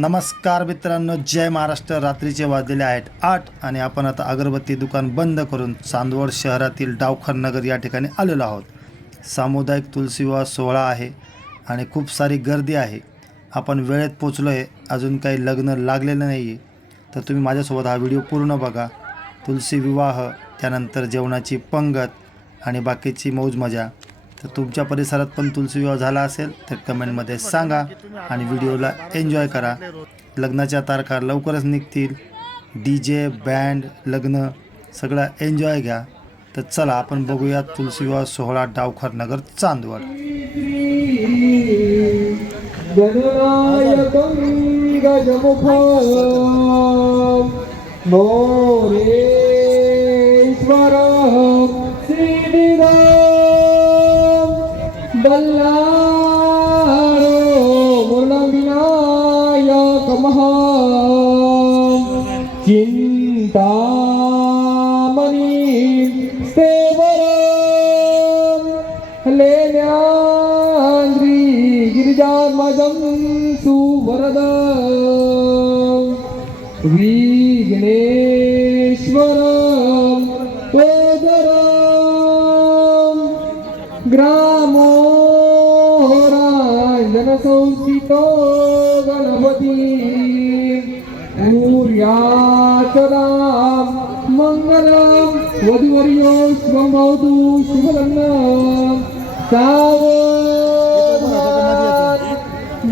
नमस्कार मित्रांनो जय महाराष्ट्र. रात्रीचे वाजलेले आहेत आठ आणि आपण आता अगरबत्ती दुकान बंद करून चांदवड शहरातील डावखर नगर या ठिकाणी आलेलो आहोत. सामुदायिक तुलसी विवाह सोहळा आहे आणि खूप सारी गर्दी आहे. आपण वेळेत पोचलो आहे अजून काही लग्न लागलेलं नाही आहे तर तुम्ही माझ्यासोबत हा व्हिडिओ पूर्ण बघा. तुलसी विवाह त्यानंतर जेवणाची पंगत आणि बाकीची मौज मजा तर तुमच्या परिसरात पण तुलसी विवाह झाला असेल तर कमेंटमध्ये सांगा आणि व्हिडिओला एन्जॉय करा. लग्नाच्या तारखा लवकरच निघतील. डी जे बँड लग्न सगळं एन्जॉय घ्या. तर चला आपण बघूया तुलसी विवाह सोहळा डावखर नगर चांदवड. गजमुख. चिन्तामणि सेवरं लेण्याद्री गिरिजात्मजं सुवरद विघ्नेश्वरं त्वजरं ग्रामो राञ्जनसंस्थितो गणपती सूर्याचरां मङ्गलं वधुवर्यो शुभं भवतु शुभलग्नं सावधान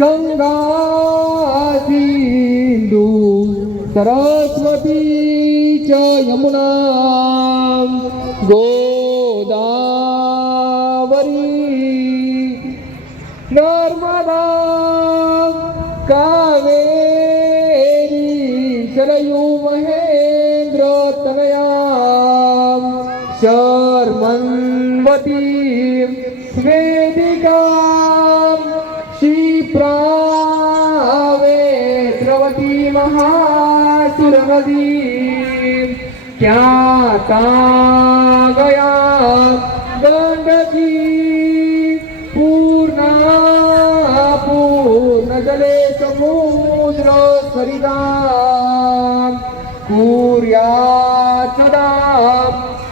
गंगा सिंधू सरस्वती च यमुना गोदावरी शरयू महेंद्र तनया शर्मन्वती स्वेदिका क्षिप्रावेत्रवती महासुरनदी। ख्यातागया गया पूर्णा पूर्णजले समुद्र सरिता। कुर्याचदा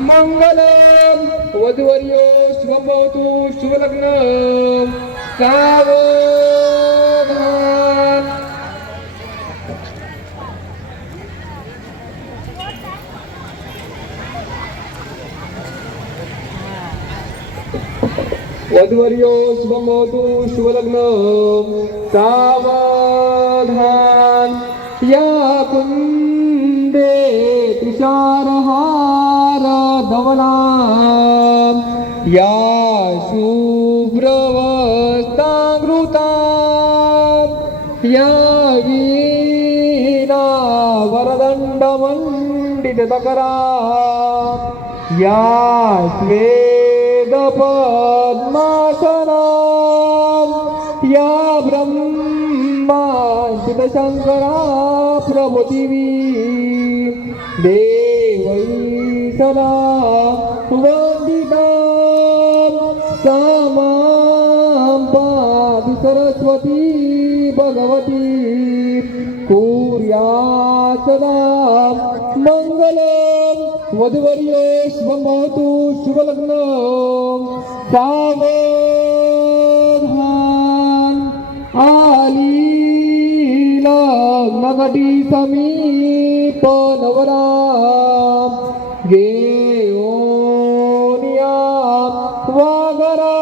मङ्गलं वधुवर्यो शुभं भवतु शुभलग्न सावधान वधुवर्यो शुभं भवतु शुभलग्न सावधान या कुंज तुषारहार धवला या शुभ्रवस्ताङ्कृता या वीणा वरदण्डमण्डितकरा या स्वेदपद्मासना या ब्रह्मा शिवशङ्करा प्रभुदिवी देवै सदा वन्दिता सामां पातु सरस्वती भगवती. कुर्या सदा मङ्गलं वधुवर्यो शुभं भवतु शुभलग्न. सावधान लग्नघटी समीप नवरा गेओनिया वागरा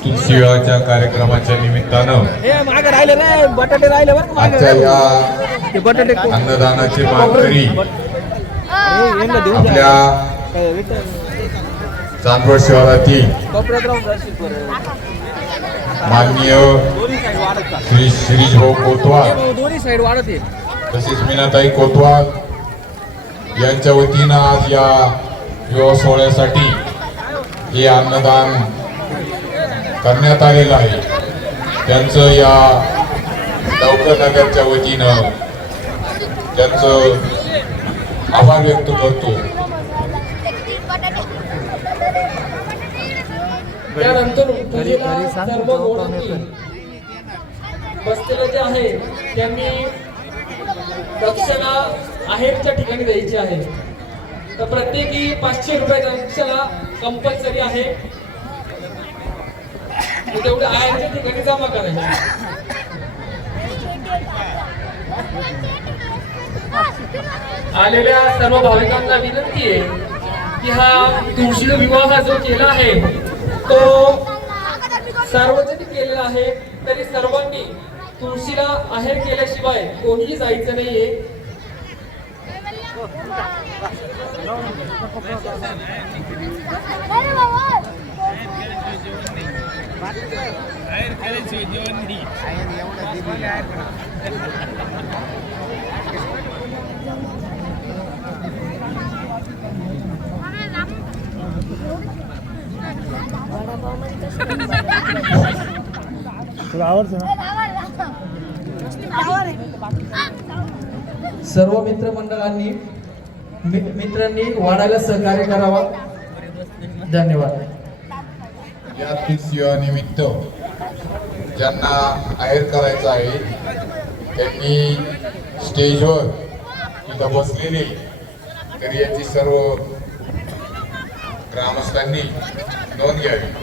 तुलसी विवाहाच्या कार्यक्रमाच्या निमित्तानं हे मागे राहिले रे बटाटे राहिले आजच्या या बटाटे को- अन्नदानाचे मानकरी. आपल्या? चांदवड शहरातील माननीय श्री श्री भाऊ कोतवाल दोन्ही वाढत आहे तसेच मीनाताई कोतवाल यांच्या वतीनं आज या विवाह सोहळ्यासाठी हे अन्नदान करण्यात आलेलं आहे. त्यांचं या लवकर नगरच्या वतीनं त्यांचं आभार व्यक्त करतो. त्यानंतर पूजेला सर्व गोडांनी बसलेले जे आहे त्यांनी दक्षिणा आहेरच्या ठिकाणी द्यायची आहे. तर प्रत्येकी पाचशे रुपये दक्षिणा कंपल्सरी आहे. तेवढे आहेरच्या ठिकाणी जमा करायचे. आलेल्या सर्व भाविकांना विनंती आहे की हा तुळशी विवाह जो केला आहे तो सार्वजनिक केलेला आहे तरी सर्वांनी तुळशीला आहेर केल्याशिवाय कोणीही जायचं नाहीये. तुला आवडतं ना? सर्व मित्रमंडळांनी मि- मित्रांनी वाढायला सहकार्य करावा. धन्यवाद. या निमित्त ज्यांना आहेर करायचं आहे त्यांनी स्टेजवर इथं बसलेले तरी याची सर्व ग्रामस्थांनी नोंद घ्यावी.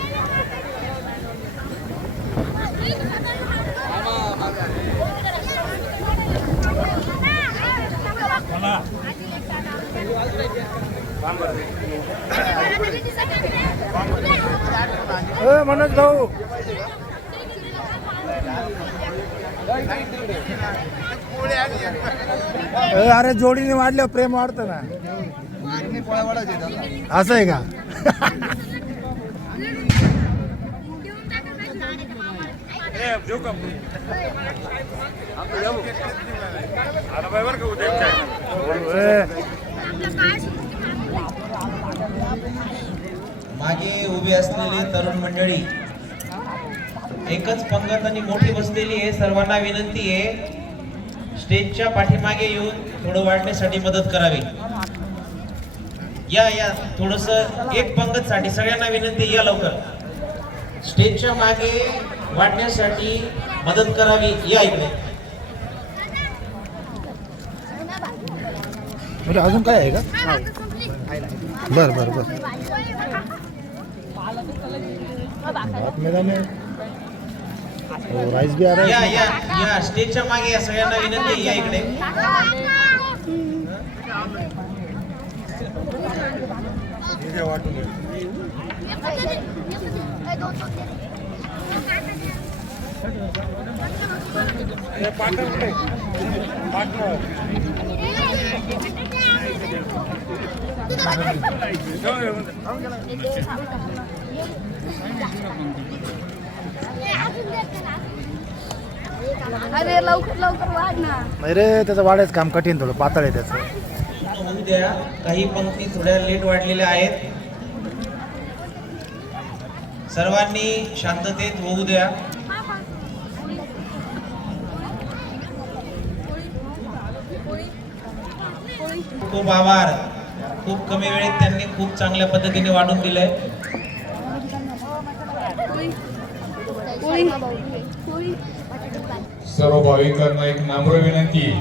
मनोज भाऊ. अरे जोडीने वाढल्यावर प्रेम वाढतं ना. असं आहे का? मागे उभी असलेली तरुण मंडळी एकच पंगत आणि मोठी बसलेली आहे. सर्वांना विनंती आहे स्टेजच्या पाठीमागे येऊन थोडं वाढण्यासाठी मदत करावी. या या. थोडस एक पंगत साठी सगळ्यांना विनंती या लवकर. स्टेजच्या मागे वाढण्यासाठी मदत करावी या इकडे. म्हणजे अजून काय आहे का? बर बर बर. भात मैदान है और राइस भी आ रहा या है या या. स्टेजच्या मागे या सगळ्यांना विनंती या इकडे. अरे लवकर लवकर वाढ ना. नाही रे त्याचं वाढायचं काम कठीण थोडं पातळ आहे त्याचं. पूर्ण द्या. काही पंक्ती थोड्या लेट वाढलेल्या आहेत. सर्वांनी शांततेत होऊ द्या. खूप आभार. खूप कमी वेळेत त्यांनी खूप चांगल्या पद्धतीने वाढून दिलंय. सर्व भाविकांना एक नम्र विनंती.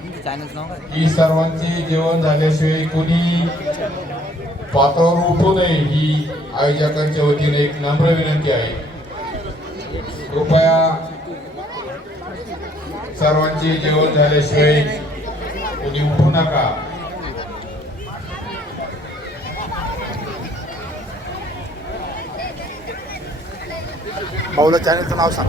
की सर्वांचे जेवण झाल्याशिवाय कोणी पात्रावर उठू नये ही आयोजकांच्या वतीने एक नम्र विनंती आहे. कृपया सर्वांचे जेवण झाल्याशिवाय कोणी उठू नका. भाऊला चॅनलचं नाव सांग.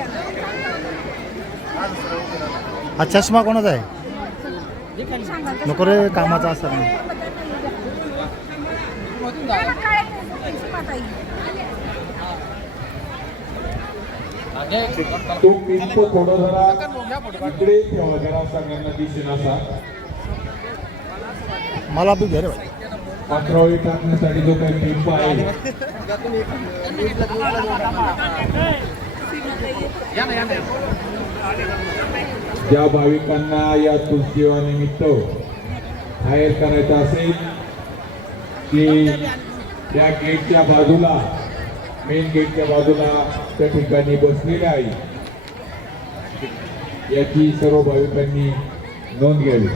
हा चष्मा कोणाचा आहे? नको रे कामाचा असेल तो पिंप थोडं जरा इकडे ठेवा जरा सगळ्यांना दिसेल असा. मला बी घे रे पात्रावळी टाकण्यासाठी जो काही पिंप आहे. ज्या भाविकांना या तुळशीवानिमित्त बाहेर करायचं असेल की त्या गेटच्या बाजूला मेन गेटच्या बाजूला त्या ठिकाणी बसलेले आहे याची सर्व भाविकांनी नोंद घ्यावी.